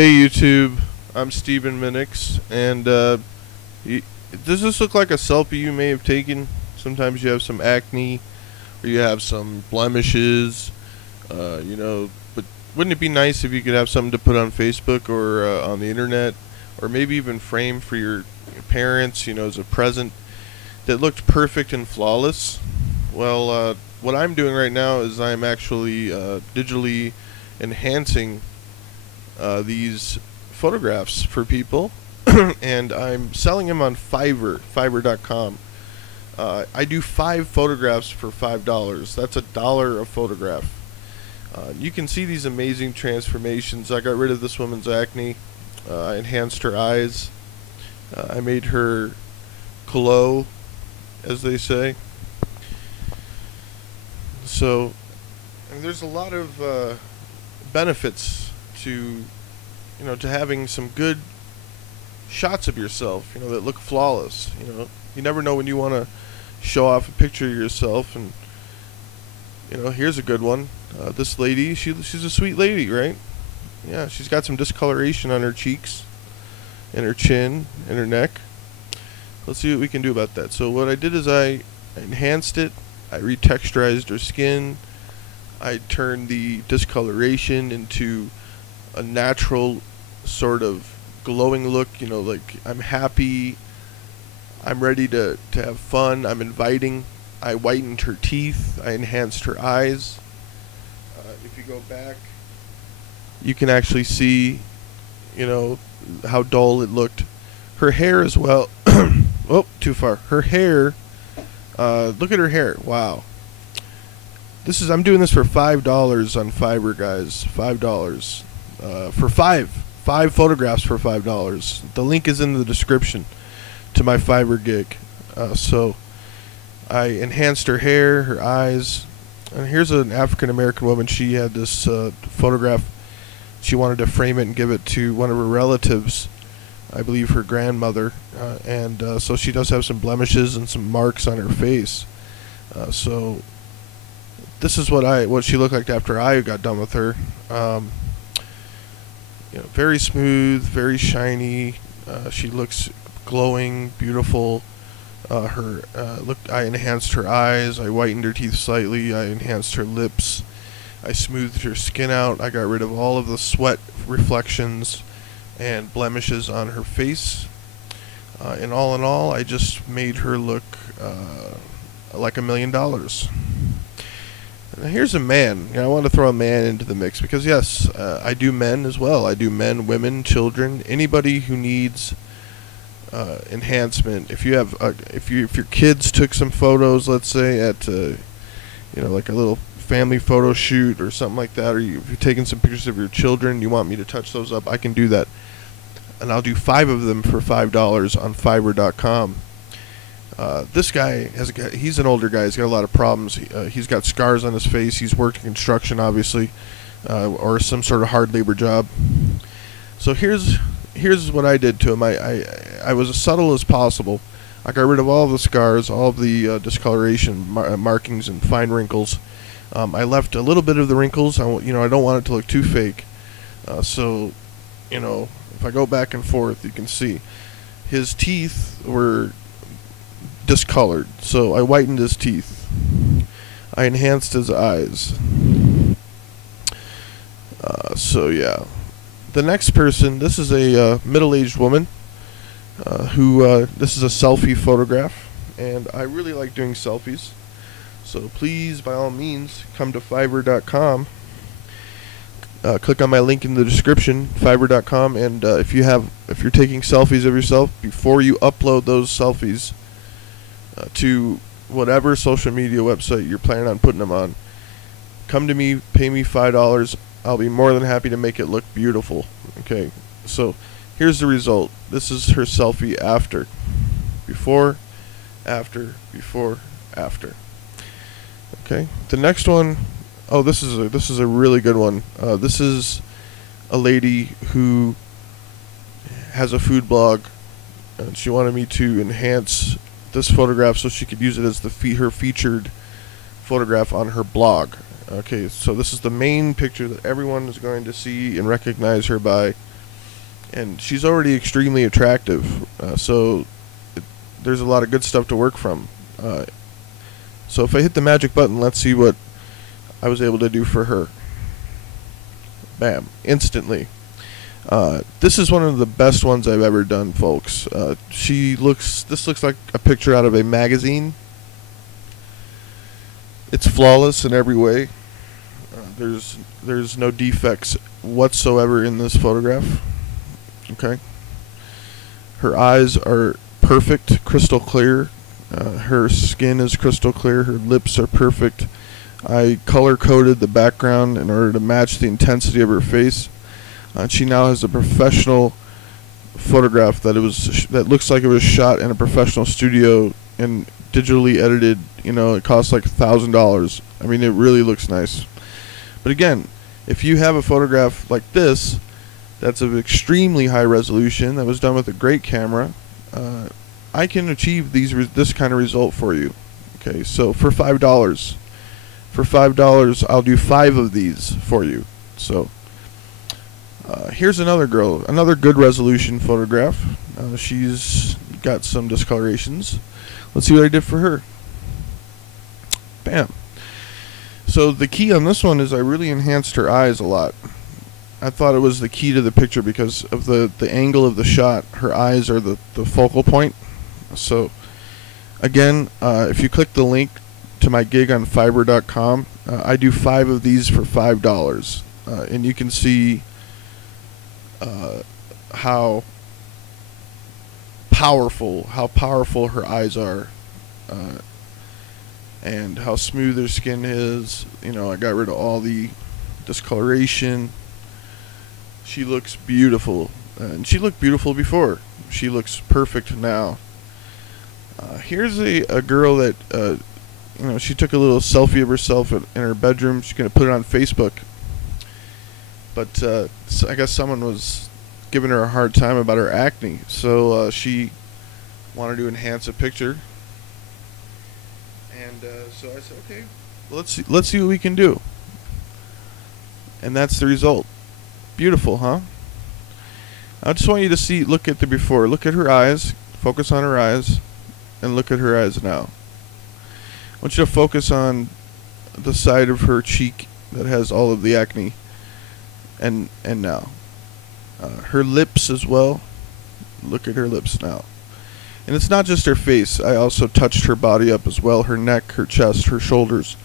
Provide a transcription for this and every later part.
Hey YouTube, I'm Steven Minix, and does this look like a selfie you may have taken? Sometimes you have some acne, or you have some blemishes, but wouldn't it be nice if you could have something to put on Facebook or on the internet, or maybe even frame for your parents, as a present that looked perfect and flawless? Well, what I'm doing right now is I'm actually digitally enhancing these photographs for people, and I'm selling them on Fiverr.com. I do 5 photographs for $5. That's $1 a photograph. You can see these amazing transformations. I got rid of this woman's acne. I enhanced her eyes. I made her glow, as they say. So, there's a lot of benefits to having some good shots of yourself, that look flawless. You never know when you want to show off a picture of yourself, and here's a good one. This lady, she's a sweet lady, right? Yeah, she's got some discoloration on her cheeks and her chin and her neck. Let's see what we can do about that. So what I did is I enhanced it. I retexturized her skin. I turned the discoloration into a natural sort of glowing look, like I'm happy, I'm ready to have fun, I'm inviting. I whitened her teeth, I enhanced her eyes. If you go back, you can actually see, how dull it looked. Her hair as well. Oh, too far. Her hair, look at her hair, wow. I'm doing this for $5 on Fiverr, guys. $5 for five photographs for $5. The link is in the description to my Fiverr gig. So I enhanced her hair, her eyes. And here's an African American woman. She had this photograph. She wanted to frame it and give it to one of her relatives, I believe her grandmother, and so she does have some blemishes and some marks on her face. So this is what she looked like after I got done with her. Very smooth, very shiny. She looks glowing, beautiful. I enhanced her eyes. I whitened her teeth slightly. I enhanced her lips. I smoothed her skin out. I got rid of all of the sweat reflections and blemishes on her face. And all in all, I just made her look like $1 million. Now here's a man. I want to throw a man into the mix because yes, I do men as well. I do men, women, children, anybody who needs enhancement. If you have, if your kids took some photos, let's say at like a little family photo shoot or something like that, or if you're taking some pictures of your children, you want me to touch those up, I can do that, and I'll do 5 of them for $5 on Fiverr.com. This guy he's an older guy. He's got a lot of problems. He's got scars on his face. He's worked in construction, obviously, or some sort of hard labor job. So here's what I did to him. I was as subtle as possible. I got rid of all of the scars, all of the discoloration markings and fine wrinkles. I left a little bit of the wrinkles. I don't want it to look too fake. So if I go back and forth, you can see his teeth were discolored, so I whitened his teeth. I enhanced his eyes. So yeah, the next person, this is a middle-aged woman who this is a selfie photograph, and I really like doing selfies, so please, by all means, come to Fiverr.com. Click on my link in the description, Fiverr.com, and if you're taking selfies of yourself, before you upload those selfies to whatever social media website you're planning on putting them on, come to me, pay me $5. I'll be more than happy to make it look beautiful. Okay, so here's the result. This is her selfie after. Before, after, before, after. Okay, the next one, oh, this is a really good one. This is a lady who has a food blog, and she wanted me to enhance this photograph so she could use it as her featured photograph on her blog. Okay, so this is the main picture that everyone is going to see and recognize her by. and she's already extremely attractive. So there's a lot of good stuff to work from. So if I hit the magic button, let's see what I was able to do for her. Bam, instantly. This is one of the best ones I've ever done, folks. This looks like a picture out of a magazine. It's flawless in every way. There's no defects whatsoever in this photograph. Okay. Her eyes are perfect, crystal clear. Her skin is crystal clear. Her lips are perfect. I color coded the background in order to match the intensity of her face. She now has a professional photograph that looks like it was shot in a professional studio and digitally edited. You know, it costs like $1,000. I mean, it really looks nice. But again, if you have a photograph like this that's of extremely high resolution, that was done with a great camera, I can achieve this kind of result for you. Okay, so for $5, I'll do 5 of these for you. So here's another girl, another good resolution photograph. She's got some discolorations. Let's see what I did for her. Bam. So the key on this one is I really enhanced her eyes a lot. I thought it was the key to the picture because of the angle of the shot. Her eyes are the focal point. So again, if you click the link to my gig on Fiverr.com, I do 5 of these for $5, and you can see how powerful her eyes are, and how smooth her skin is. You know, I got rid of all the discoloration. She looks beautiful, and she looked beautiful before. She looks perfect now. Here's a girl that you know, she took a little selfie of herself in her bedroom. She's gonna put it on Facebook, but so I guess someone was giving her a hard time about her acne, so she wanted to enhance a picture, and so I said, okay, let's see what we can do, and that's the result. Beautiful, huh? I just want you to look at the before. Look at her eyes. Focus on her eyes, and look at her eyes now. I want you to focus on the side of her cheek that has all of the acne, and now. Her lips as well. Look at her lips now. And it's not just her face. I also touched her body up as well. Her neck, her chest, her shoulders.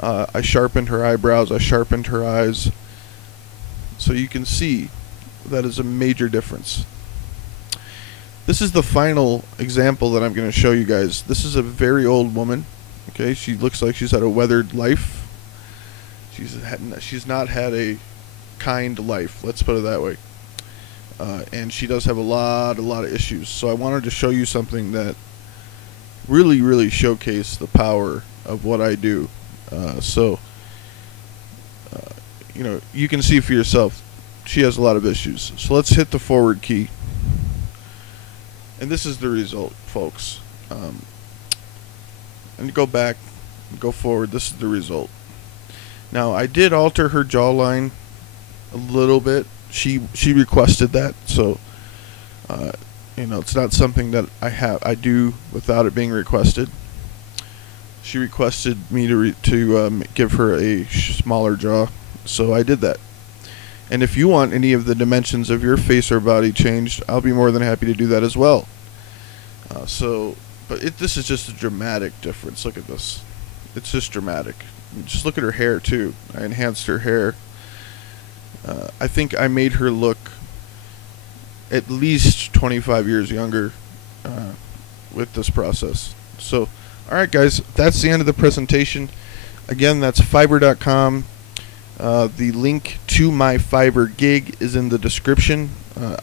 I sharpened her eyebrows. I sharpened her eyes. So you can see that is a major difference. This is the final example that I'm going to show you guys. This is a very old woman. Okay, she looks like she's had a weathered life. She's not had a kind life. Let's put it that way. And she does have a lot of issues. So I wanted to show you something that really showcased the power of what I do. You know, you can see for yourself, she has a lot of issues. So let's hit the forward key. And this is the result, folks. And go back, go forward. This is the result. Now, I did alter her jawline a little bit. She requested that, so you know, it's not something that I do without it being requested. She requested me to give her a smaller jaw, so I did that. And if you want any of the dimensions of your face or body changed, I'll be more than happy to do that as well. But this is just a dramatic difference. Look at this. It's just dramatic. Just look at her hair too. I enhanced her hair. I think I made her look at least 25 years younger with this process. So, alright guys, that's the end of the presentation. Again, that's Fiverr.com. The link to my Fiverr gig is in the description.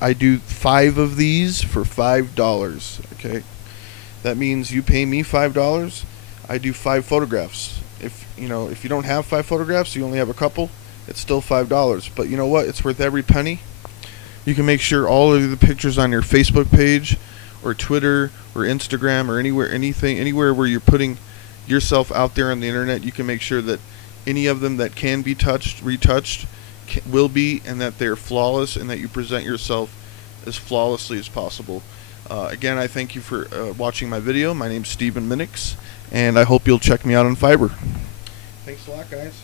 I do 5 of these for $5. Okay, that means you pay me $5. I do 5 photographs. If you don't have 5 photographs, you only have a couple, it's still $5. But you know what? It's worth every penny. You can make sure all of the pictures on your Facebook page, or Twitter, or Instagram, or anywhere where you're putting yourself out there on the internet, you can make sure that any of them that can be retouched, will be, and that they're flawless, and that you present yourself as flawlessly as possible. Again, I thank you for watching my video. My name's Stephen Minnix, and I hope you'll check me out on Fiverr. Thanks a lot, guys.